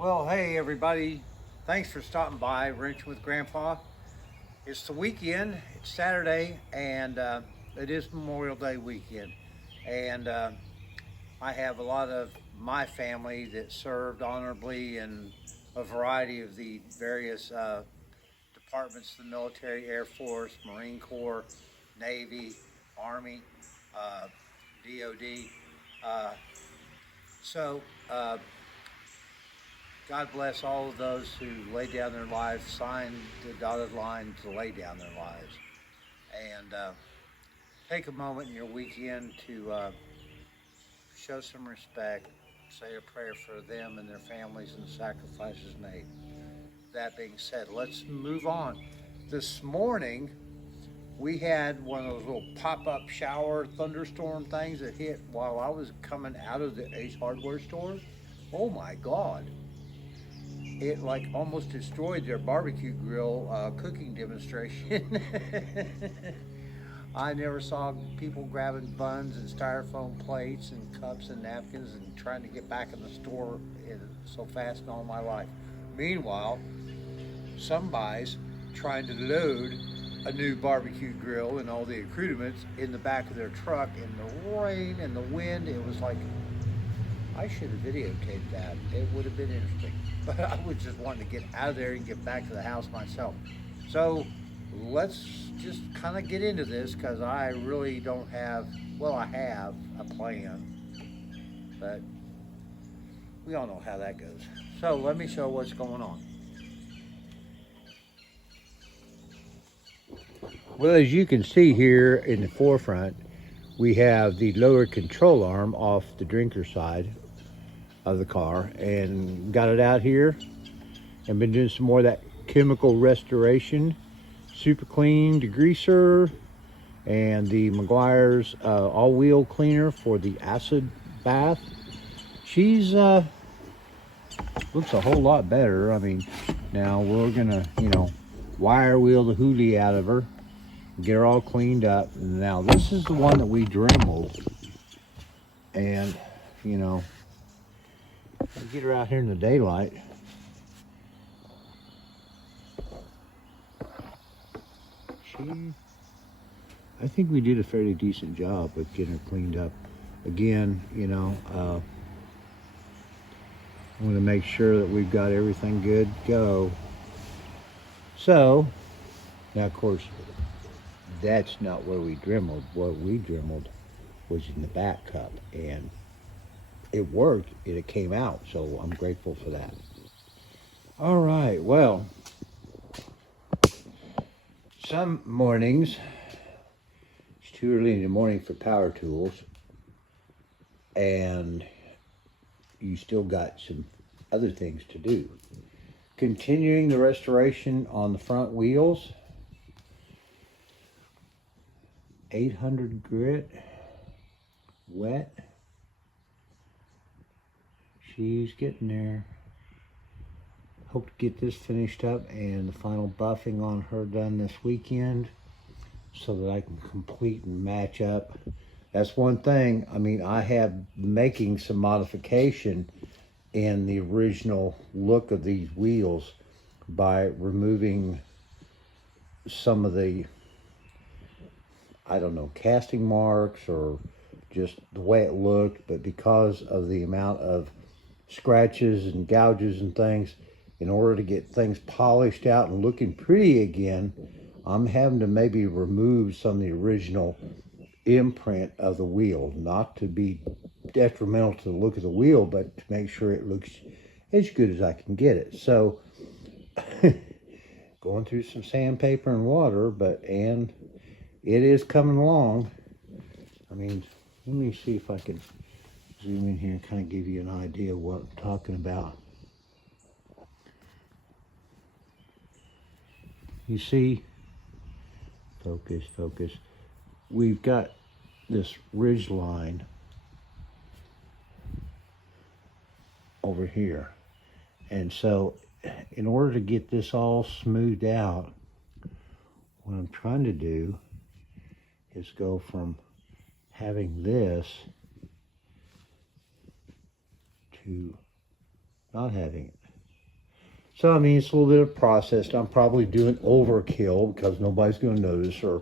Well, hey everybody. Thanks for stopping by Wrenching with Grandpa. It's the weekend. It's Saturday, and it is Memorial Day weekend. And I have a lot of my family that served honorably in a variety of the various departments of the military: Air Force, Marine Corps, Navy, Army, uh, DOD. Uh, so, uh, God bless all of those who laid down their lives, signed the dotted line to lay down their lives. And take a moment in your weekend to show some respect, say a prayer for them and their families and the sacrifices made. That being said, let's move on. This morning, we had one of those little pop up shower thunderstorm things that hit while I was coming out of the Ace Hardware store. Oh my God. It like almost destroyed their barbecue grill cooking demonstration. I never saw people grabbing buns and styrofoam plates and cups and napkins and trying to get back in the store so fast in all my life. Meanwhile, somebody's trying to load a new barbecue grill and all the accoutrements in the back of their truck in the rain and the wind. It was like I should have videotaped that. It would have been interesting. But I was just wanting to get out of there and get back to the house myself. So let's just kind of get into this because I really don't have, well, I have a plan, but we all know how that goes. So let me show what's going on. Well, as you can see here in the forefront, we have the lower control arm off the drinker side of the car and got it out here and been doing some more of that chemical restoration, super clean degreaser, and the Meguiar's all-wheel cleaner for the acid bath. She's looks a whole lot better. I mean, now we're gonna, wire wheel the hoolie out of her, get her all cleaned up. Now this is the one that we dremeled, and get her out here in the daylight. I think we did a fairly decent job of getting her cleaned up. Again, I want to make sure that we've got everything good to go. So, now of course, that's not where we dremeled. What we dremeled was in the back cup, and it worked, and it came out, so I'm grateful for that. All right, well, some mornings, it's too early in the morning for power tools, and you still got some other things to do. Continuing the restoration on the front wheels, 800 grit, wet. She's getting there. Hope to get this finished up and the final buffing on her done this weekend so that I can complete and match up. That's one thing. I mean, I have making some modification in the original look of these wheels by removing some of the, I don't know, casting marks or just the way it looked, but because of the amount of scratches and gouges and things, in order to get things polished out and looking pretty again, I'm having to maybe remove some of the original imprint of the wheel, not to be detrimental to the look of the wheel, but to make sure it looks as good as I can get it. So going through some sandpaper and water, and it is coming along. I mean, let me see if I can zoom in here and kind of give you an idea of what I'm talking about. You see, focus. We've got this ridge line over here. And so in order to get this all smoothed out, what I'm trying to do is go from having this to not having it. So, I mean, it's a little bit of process. I'm probably doing overkill because nobody's going to notice, or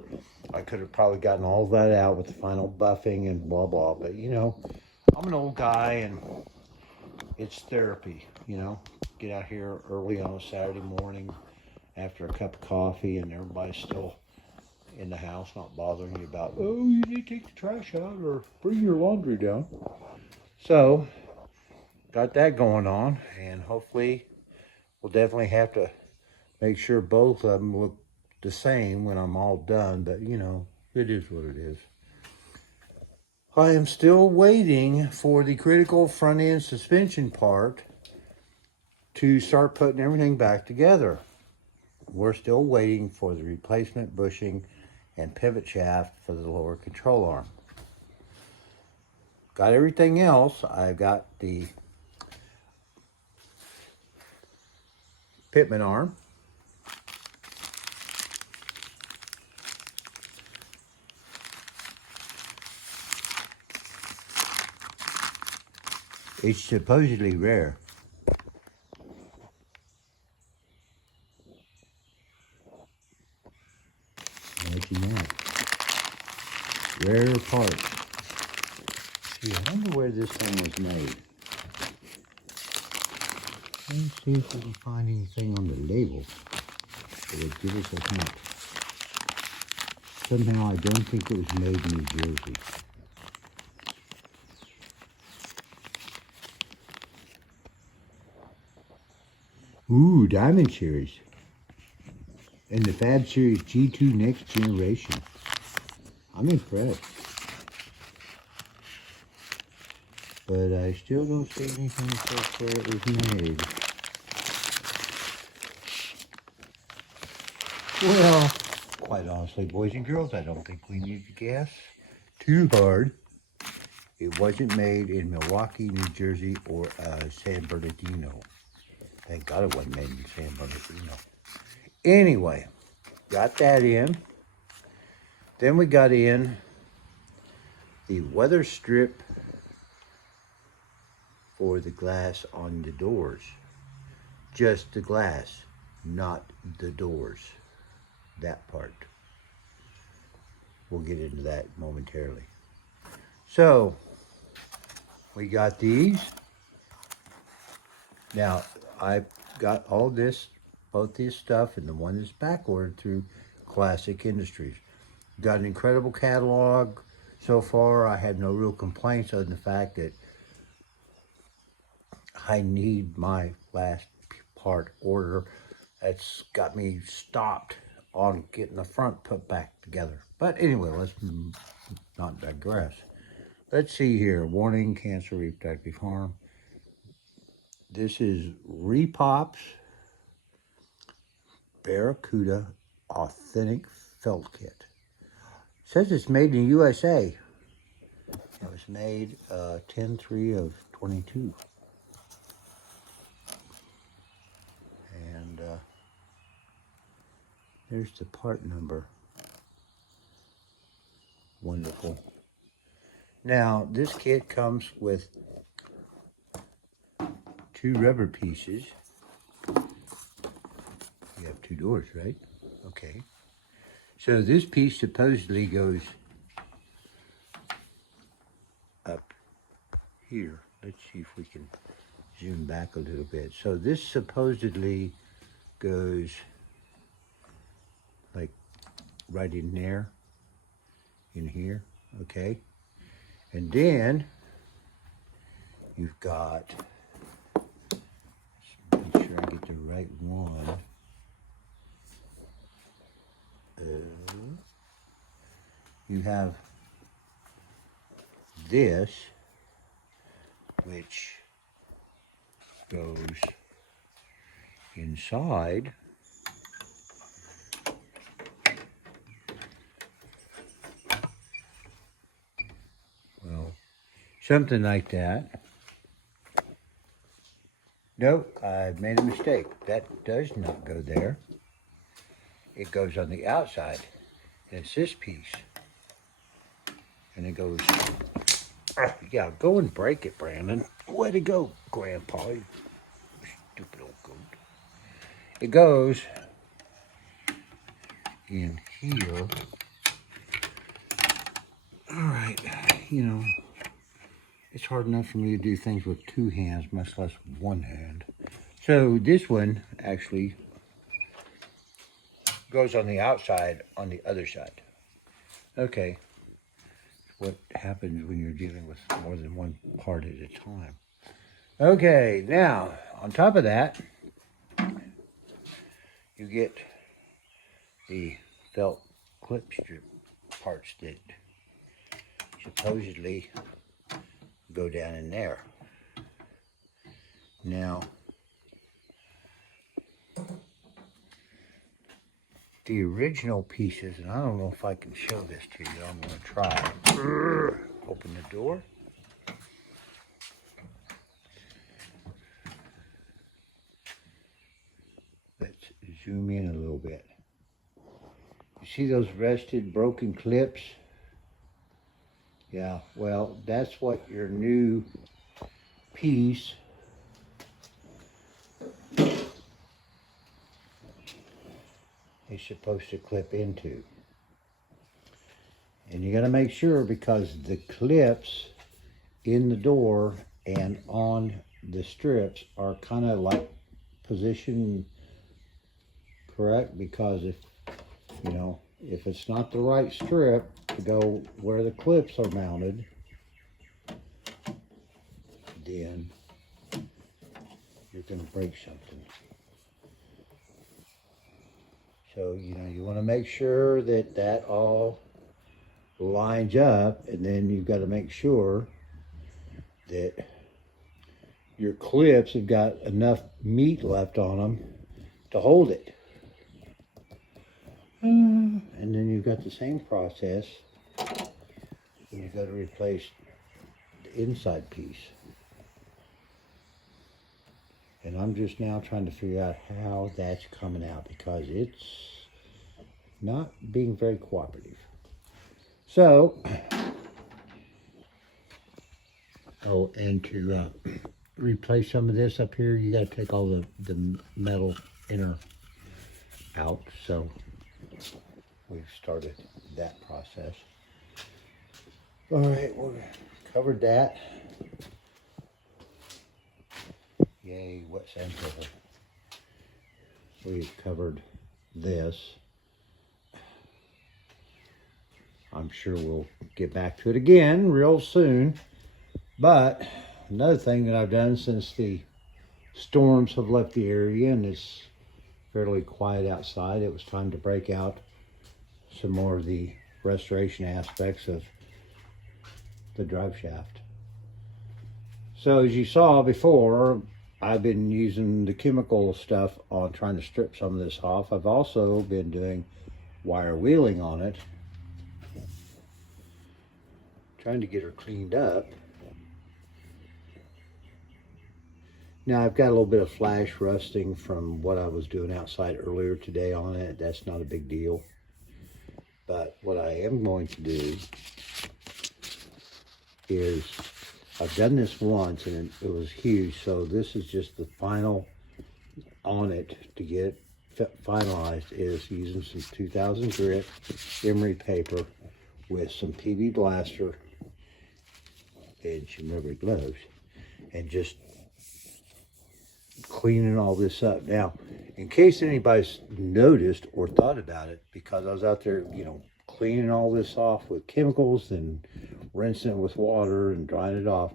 I could have probably gotten all that out with the final buffing and blah, blah. But, I'm an old guy and it's therapy. Get out here early on a Saturday morning after a cup of coffee and everybody's still in the house, not bothering you about, oh, you need to take the trash out or bring your laundry down. So, got that going on, and hopefully we'll definitely have to make sure both of them look the same when I'm all done, but it is what it is. I am still waiting for the critical front end suspension part to start putting everything back together. We're still waiting for the replacement bushing and pivot shaft for the lower control arm. Got everything else. I've got the pitman arm. It's supposedly rare. Rare parts. See, I wonder where this thing was made. Let's see if we can find anything on the label that would give us a hint. Somehow I don't think it was made in New Jersey. Ooh, Diamond Series. And the Fab Series G2 Next Generation. I'm impressed. But I still don't see anything that says where it was made. Well, quite honestly, boys and girls, I don't think we need to guess too hard. It wasn't made in Milwaukee, New Jersey, or San Bernardino. Thank God it wasn't made in San Bernardino. Anyway, got that in. Then we got in the weather strip for the glass on the doors. Just the glass, not the doors. That part. We'll get into that momentarily. So, we got these. Now, I've got all this, both this stuff and the one that's back ordered through Classic Industries. Got an incredible catalog so far. I had no real complaints other than the fact that I need my last part order. That's got me stopped on getting the front put back together. But anyway, let's not digress. Let's see here. Warning, cancer reproductive harm. This is Repop's Barracuda Authentic Felt Kit. It says it's made in the USA. It was made 10/3 of 22. And there's the part number. Wonderful. Now, this kit comes with 2 rubber pieces. You have 2 doors, right? Okay. So this piece supposedly goes up here. Let's see if we can zoom back a little bit. So this supposedly goes like right in there, in here, okay? And then you've got, let's make sure I get the right one. You have this, which goes inside. Well, something like that. Nope, I made a mistake. That does not go there. It goes on the outside. And it's this piece. And it goes, yeah, go and break it, Brandon. Way to go, Grandpa, you stupid old goat. it goes in here. All right, you know, it's hard enough for me to do things with two hands, much less one hand. So this one actually goes on the outside on the other side. Okay, what happens when you're dealing with more than one part at a time. Okay, now on top of that, you get the felt clip strip parts that supposedly go down in there. Now, the original pieces, and I don't know if I can show this to you, I'm going to try. Open the door. Let's zoom in a little bit. You see those rusted, broken clips? Yeah, well, that's what your new piece is supposed to clip into. And you got to make sure, because the clips in the door and on the strips are kind of like positioned correct, because if, you know, if it's not the right strip to go where the clips are mounted, then you're going to break something. So, you know, you want to make sure that that all lines up, and then you've got to make sure that your clips have got enough meat left on them to hold it. And then you've got the same process when you've got to replace the inside piece. And I'm just now trying to figure out how that's coming out, because it's not being very cooperative. So, oh, and to replace some of this up here, you got to take all the metal inner out. So we've started that process. All right, we've covered that. Yay, wet sandpaper. We've covered this. I'm sure we'll get back to it again real soon. But another thing that I've done since the storms have left the area and it's fairly quiet outside, it was time to break out some more of the restoration aspects of the drive shaft. So as you saw before, I've been using the chemical stuff on trying to strip some of this off. I've also been doing wire wheeling on it, trying to get her cleaned up. Now I've got a little bit of flash rusting from what I was doing outside earlier today on it. That's not a big deal. But what I am going to do is, I've done this once and it was huge, so this is just the final on it to get finalized, is using some 2000 grit emery paper with some PB Blaster and some rubber gloves, and just cleaning all this up. Now, in case anybody's noticed or thought about it, because I was out there, you know, cleaning all this off with chemicals and rinsing it with water and drying it off.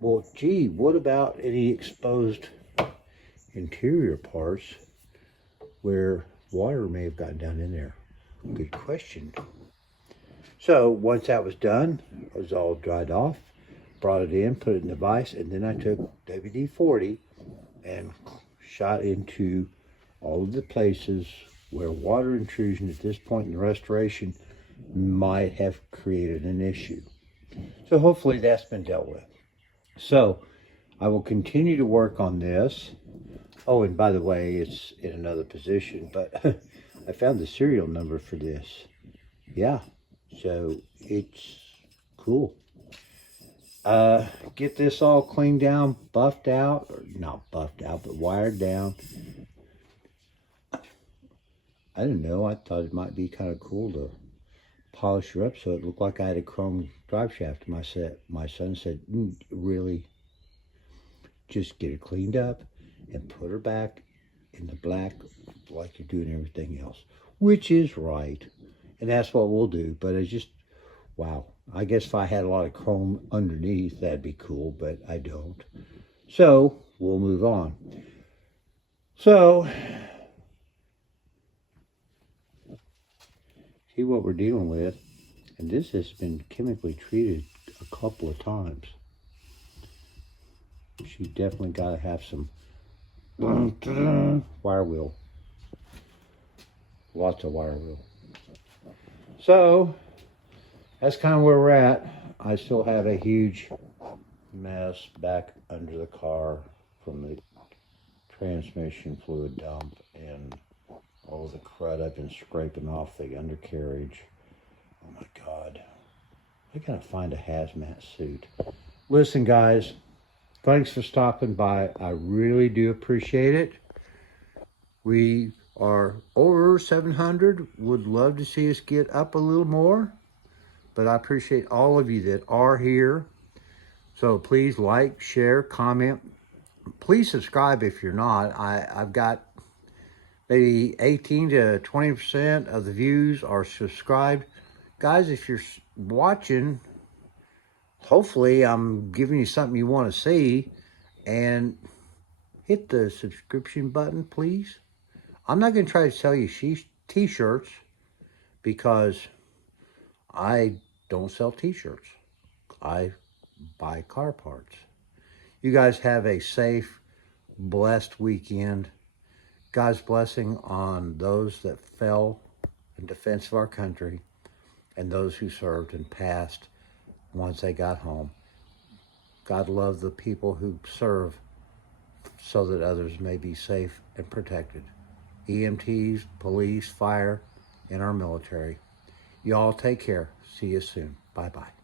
Well, gee, what about any exposed interior parts where water may have gotten down in there? Good question. So once that was done, it was all dried off, brought it in, put it in the vise, and then I took WD-40 and shot into all of the places where water intrusion at this point in the restoration might have created an issue. So hopefully that's been dealt with. So I will continue to work on this. Oh, and by the way, it's in another position, but I found the serial number for this. Yeah, so it's cool. Get this all cleaned down, buffed out, or not buffed out, but wired down. I didn't know. I thought it might be kind of cool to polish her up so it looked like I had a chrome drive shaft. My son said, really, just get her cleaned up and put her back in the black like you're doing everything else, which is right. And that's what we'll do. But it's just, wow. I guess if I had a lot of chrome underneath, that'd be cool, but I don't. So we'll move on. So, see what we're dealing with. And this has been chemically treated a couple of times. She definitely got to have some wire wheel. Lots of wire wheel. So, that's kind of where we're at. I still have a huge mess back under the car from the transmission fluid dump and all the crud I've been scraping off the undercarriage. Oh my God. I gotta find a hazmat suit. Listen, guys, thanks for stopping by. I really do appreciate it. We are over 700. Would love to see us get up a little more, but I appreciate all of you that are here. So please like, share, comment. Please subscribe if you're not. I've got maybe 18 to 20% of the views are subscribed. Guys, if you're watching, hopefully I'm giving you something you want to see, and hit the subscription button, please. I'm not going to try to sell you t-shirts because I don't sell t-shirts. I buy car parts. You guys have a safe, blessed weekend. God's blessing on those that fell in defense of our country and those who served and passed once they got home. God love the people who serve so that others may be safe and protected. EMTs, police, fire, and our military. Y'all take care. See you soon. Bye-bye.